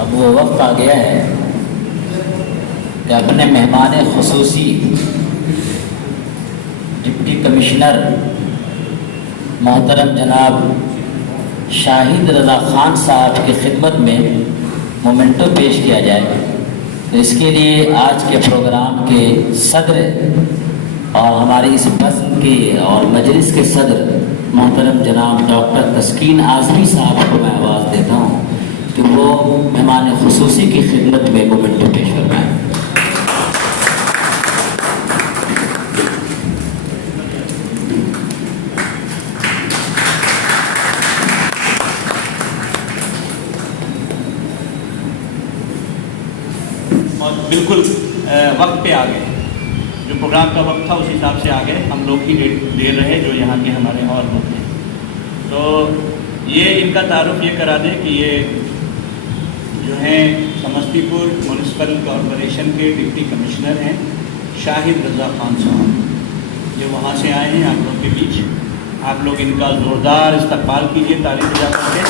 अब वो वक्त आ गया है कि अपने मेहमान खुसूसी डिप्टी कमिश्नर मोहतरम जनाब शाहिद रज़ा ख़ान साहब की खिदमत में मोमेंटो पेश किया जाए। तो इसके लिए आज के प्रोग्राम के सदर और हमारी इस बज़्म के और मजलिस के सदर मोहतरम जनाब डॉक्टर तस्कीन आज़मी साहब को मैं आवाज़ देता हूँ कि वो मेहमान खुसूसी की खिदमत में मोमेंटो पेश करवाएँ। और बिल्कुल वक्त पे आ गए, जो प्रोग्राम का वक्त था उस हिसाब से आ गए। हम लोग ही दे रहे जो यहाँ के हमारे और लोग हैं। तो ये इनका तारुफ ये करा दें कि ये जो हैं समस्तीपुर म्यूनिसिपल कॉरपोरेशन के डिप्टी कमिश्नर हैं शाहिद रज़ा ख़ान साहब। ये वहाँ से आए हैं आप लोग के बीच। आप लोग इनका ज़ोरदार इस्तकबाल कीजिए तारीफ़ बजा करके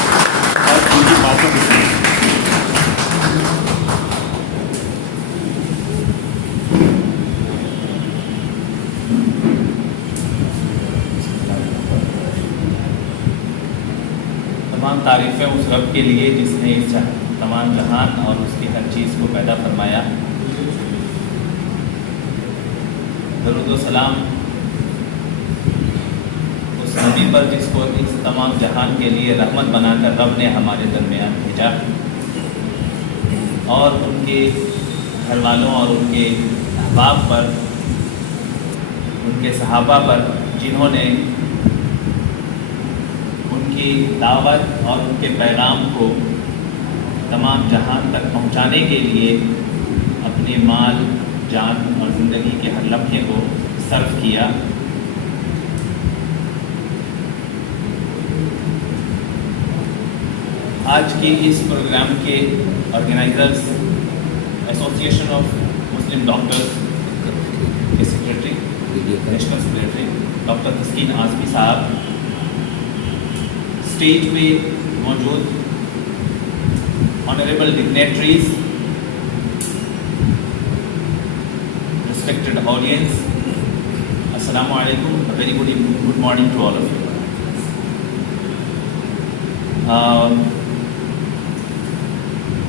और उनकी बातों को सुनिए। तमाम तारीफ़ें उस रब के लिए जिसने इस तमाम जहान और उसकी हर चीज़ को पैदा फरमाया। दरूद व सलाम उस नबी पर जिसको इस तमाम जहान के लिए रहमत बनाकर रब ने हमारे दरमियान भेजा, और उनके घर वालों और उनके अहबाब पर, उनके सहाबा पर, जिन्होंने उनकी दावत और उनके पैगाम को तमाम जहान तक पहुंचाने के लिए अपने माल, जान और ज़िंदगी के हर लम्हे को सर्व किया। आज के इस प्रोग्राम के organisers association of Muslim doctors के secretary, national secretary doctor Taskeen Azmi साहब, स्टेज पे मौजूद ऑनरेबल डिग्नेटरीज, रिस्पेक्टेड ऑडियंस, अस्सलामु अलैकुम, very good morning to all of you.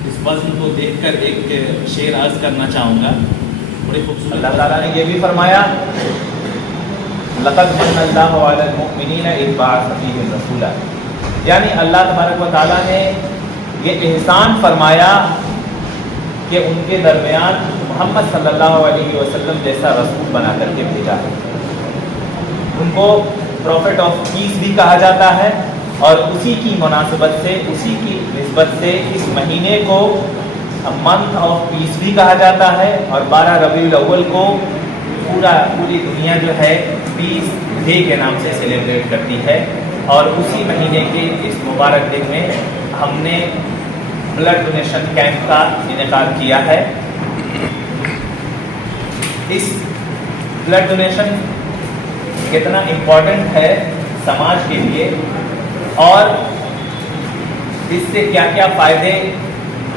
इस वज़्न को देखकर एक शेर अर्ज़ करना चाहूँगा, बड़ी खूबसूरत। अल्लाह ताला ने ये भी फरमाया, लक़द मन्नल्लाहु अलल मुअमिनीना इज़ बअअस फ़ीहिम रसूला, यानी अल्लाह तबारक व तआला ने ये एहसान फरमाया कि उनके दरमियान मोहम्मद सल्लल्लाहु अलैहि वसल्लम जैसा रसूल बना करके भेजा है। उनको प्रॉफिट ऑफ पीस भी कहा जाता है, और उसी की मुनासबत से, उसी की निस्बत से इस महीने को मंथ ऑफ पीस भी कहा जाता है। और 12 रबीउल अव्वल को पूरी दुनिया जो है पीस डे के नाम से सेलिब्रेट करती है। और उसी महीने के इस मुबारक दिन में हमने ब्लड डोनेशन कैंप का इनेकाद किया है। इस ब्लड डोनेशन कितना इम्पोर्टेंट है समाज के लिए, और इससे क्या क्या फ़ायदे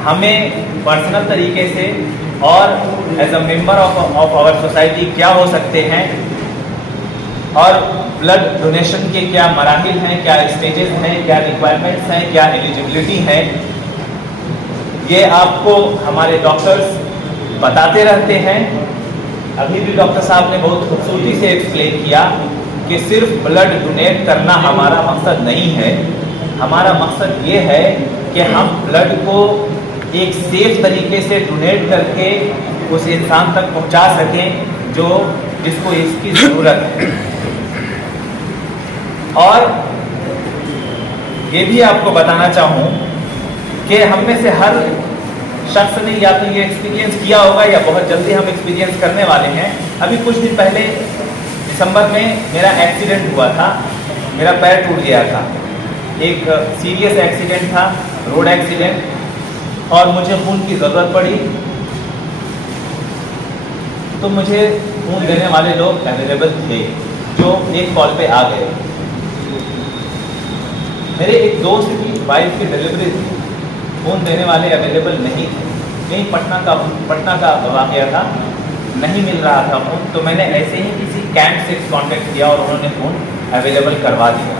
हमें पर्सनल तरीके से और as a member of our society क्या हो सकते हैं, और ब्लड डोनेशन के क्या मराहिल हैं, क्या स्टेजेस हैं, क्या रिक्वायरमेंट्स हैं, क्या एलिजिबिलिटी है, ये आपको हमारे डॉक्टर्स बताते रहते हैं। अभी भी डॉक्टर साहब ने बहुत खूबसूरती से एक्सप्लेन किया कि सिर्फ ब्लड डोनेट करना हमारा मकसद नहीं है। हमारा मकसद ये है कि हम ब्लड को एक सेफ तरीके से डोनेट करके उस इंसान तक पहुंचा सकें जिसको इसकी ज़रूरत है। और ये भी आपको बताना चाहूँ कि हम में से हर शख्स ने या तो ये एक्सपीरियंस किया होगा या बहुत जल्दी हम एक्सपीरियंस करने वाले हैं। अभी कुछ दिन पहले दिसंबर में मेरा एक्सीडेंट हुआ था, मेरा पैर टूट गया था। एक सीरियस एक्सीडेंट था, रोड एक्सीडेंट, और मुझे खून की ज़रूरत पड़ी। तो मुझे खून देने वाले लोग अवेलेबल थे जो एक कॉल पे आ गए। मेरे एक दोस्त की वाइफ की डिलीवरी थी, खून देने वाले अवेलेबल नहीं थे। यही पटना का वाक़या था, नहीं मिल रहा था खून, तो मैंने ऐसे ही किसी कैंप से कांटेक्ट किया और उन्होंने खून अवेलेबल करवा दिया।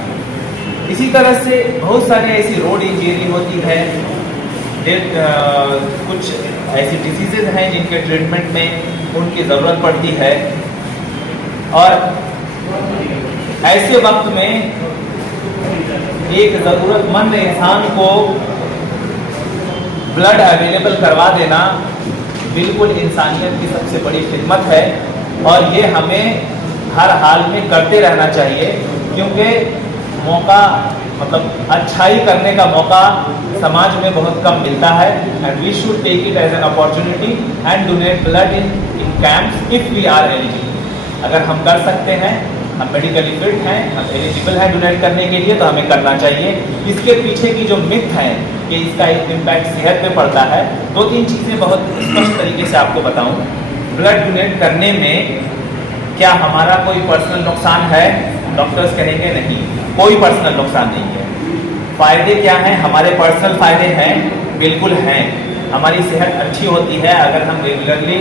इसी तरह से बहुत सारी ऐसी रोड इंजरी होती है, कुछ ऐसी डिसीजेज हैं जिनके ट्रीटमेंट में उनकी ज़रूरत पड़ती है, और ऐसे वक्त में एक ज़रूरतमंद इंसान को ब्लड अवेलेबल करवा देना बिल्कुल इंसानियत की सबसे बड़ी खिदमत है, और ये हमें हर हाल में करते रहना चाहिए, क्योंकि मौका मतलब अच्छाई करने का मौका समाज में बहुत कम मिलता है। And we should take it as an opportunity and donate blood in camps if we are eligible. अगर हम कर सकते हैं, हम मेडिकली फिट हैं, हम एलिजिबल हैं डोनेट करने के लिए, तो हमें करना चाहिए। इसके पीछे की जो मिथ है कि इसका एक इम्पैक्ट सेहत पे पड़ता है, 2-3 चीज़ें बहुत स्पष्ट तरीके से आपको बताऊं। ब्लड डोनेट करने में क्या हमारा कोई पर्सनल नुकसान है? डॉक्टर्स कहेंगे नहीं, कोई पर्सनल नुकसान नहीं है। फ़ायदे क्या हैं? हमारे पर्सनल फ़ायदे हैं, बिल्कुल हैं। हमारी सेहत अच्छी होती है अगर हम रेगुलरली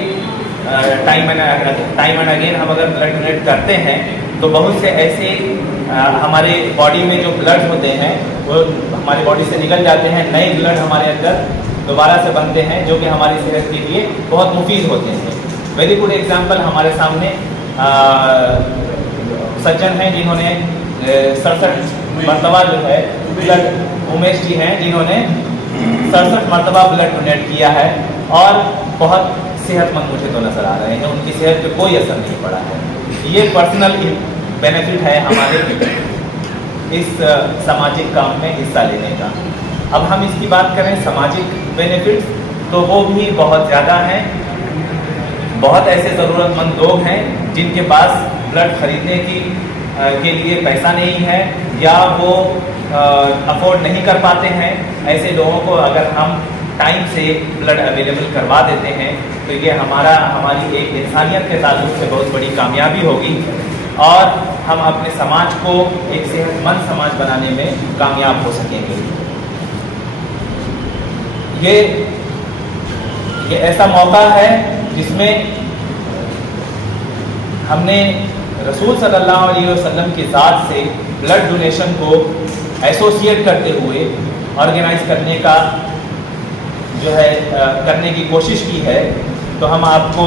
टाइम एंड अगेन हम अगर ब्लड डोनेट करते हैं, तो बहुत से ऐसे हमारे बॉडी में जो ब्लड होते हैं वो हमारी बॉडी से निकल जाते हैं, नए ब्लड हमारे अंदर दोबारा से बनते हैं, जो कि हमारी सेहत के लिए बहुत मुफीद होते हैं। वेरी गुड एग्जांपल हमारे सामने सज्जन हैं जिन्होंने 67 मरतबा जो है ब्लड, उमेश जी हैं जिन्होंने 67 मरतबा ब्लड डोनेट किया है, और बहुत सेहतमंद मुझे तो नज़र आ रहे हैं, उनकी सेहत पे कोई असर नहीं पड़ा है। ये पर्सनल बेनिफिट है हमारे इस सामाजिक काम में हिस्सा लेने का। अब हम इसकी बात करें सामाजिक बेनिफिट्स, तो वो भी बहुत ज़्यादा हैं। बहुत ऐसे ज़रूरतमंद लोग हैं जिनके पास ब्लड खरीदने के लिए पैसा नहीं है, या वो अफोर्ड नहीं कर पाते हैं। ऐसे लोगों को अगर हम टाइम से ब्लड अवेलेबल करवा देते हैं, तो ये हमारी एक इंसानियत के ताल्लुक से बहुत बड़ी कामयाबी होगी, और हम अपने समाज को एक सेहतमंद समाज बनाने में कामयाब हो सकेंगे। ये ऐसा मौका है जिसमें हमने रसूल सल्लल्लाहु अलैहि वसल्लम की ज़ात से ब्लड डोनेशन को एसोसिएट करते हुए ऑर्गेनाइज करने का जो है करने की कोशिश की है। तो हम आपको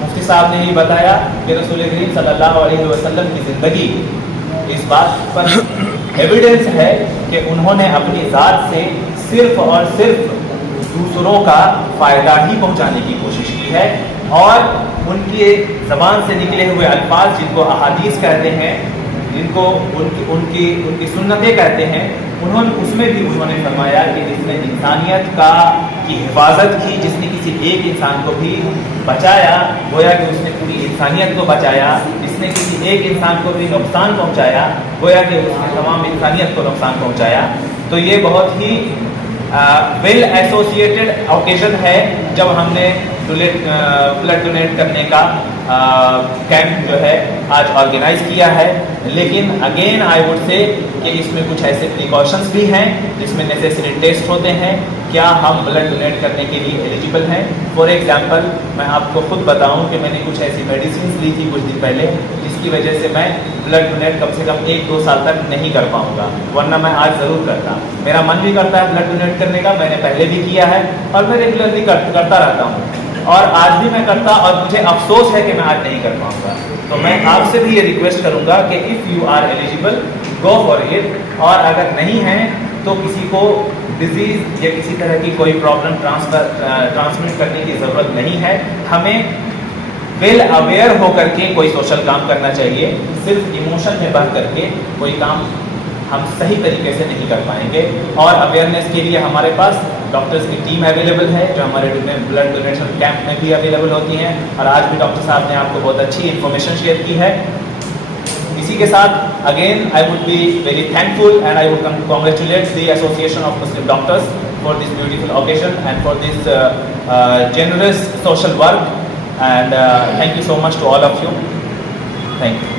मुफ्ती साहब ने ही बताया कि रसूल करीम सल्लल्लाहु अलैहि वसल्लम की ज़िंदगी इस बात पर एविडेंस है कि उन्होंने अपनी ज़ात से सिर्फ और सिर्फ दूसरों का फ़ायदा ही पहुंचाने की कोशिश की है, और उनकी ज़बान से निकले हुए अल्फाज जिनको अहादीस कहते हैं, जिनको उनकी सुन्नतें कहते हैं, उसमें भी उन्होंने फरमाया कि जिसने इंसानियत की हिफाजत की, जिसने किसी एक इंसान को भी बचाया, गोया कि उसने पूरी इंसानियत को बचाया। जिसने किसी एक इंसान को भी नुकसान पहुंचाया, गोया कि उसने तमाम इंसानियत को नुकसान पहुंचाया। तो ये बहुत ही वेल एसोसिएटेड ओकेजन है जब हमने ब्लड डोनेट करने का कैंप जो है आज ऑर्गेनाइज किया है। लेकिन अगेन आई वुड से कि इसमें कुछ ऐसे प्रिकॉशंस भी हैं जिसमें नेसेसरी टेस्ट होते हैं, क्या हम ब्लड डोनेट करने के लिए एलिजिबल हैं। फॉर एग्जांपल मैं आपको खुद बताऊं कि मैंने कुछ ऐसी मेडिसिन ली थी कुछ दिन पहले, जिसकी वजह से मैं ब्लड डोनेट कम से कम 1-2 साल तक नहीं कर पाऊंगा, वरना मैं आज ज़रूर करता। मेरा मन भी करता है ब्लड डोनेट करने का, मैंने पहले भी किया है और मैं रेगुलरली करता रहता हूँ, और आज भी मैं करता, और मुझे अफसोस है कि मैं आज नहीं कर पाऊंगा। तो मैं आपसे भी ये रिक्वेस्ट करूंगा कि if you are eligible go for it, और अगर नहीं है तो किसी को डिजीज़ या किसी तरह की कोई प्रॉब्लम ट्रांसमिट करने की ज़रूरत नहीं है। हमें वेल अवेयर होकर के कोई सोशल काम करना चाहिए। सिर्फ इमोशन में बह करके कोई काम हम सही तरीके से नहीं कर पाएंगे। और अवेयरनेस के लिए हमारे पास डॉक्टर्स की टीम अवेलेबल है जो हमारे ब्लड डोनेशन कैंप में भी अवेलेबल होती हैं, और आज भी डॉक्टर साहब ने आपको बहुत अच्छी इन्फॉर्मेशन शेयर की है। इसी के साथ again I would be very thankful and I would congratulate the Association of Muslim Doctors for this beautiful occasion and for this generous social work, and thank you so much to all of you. Thank you.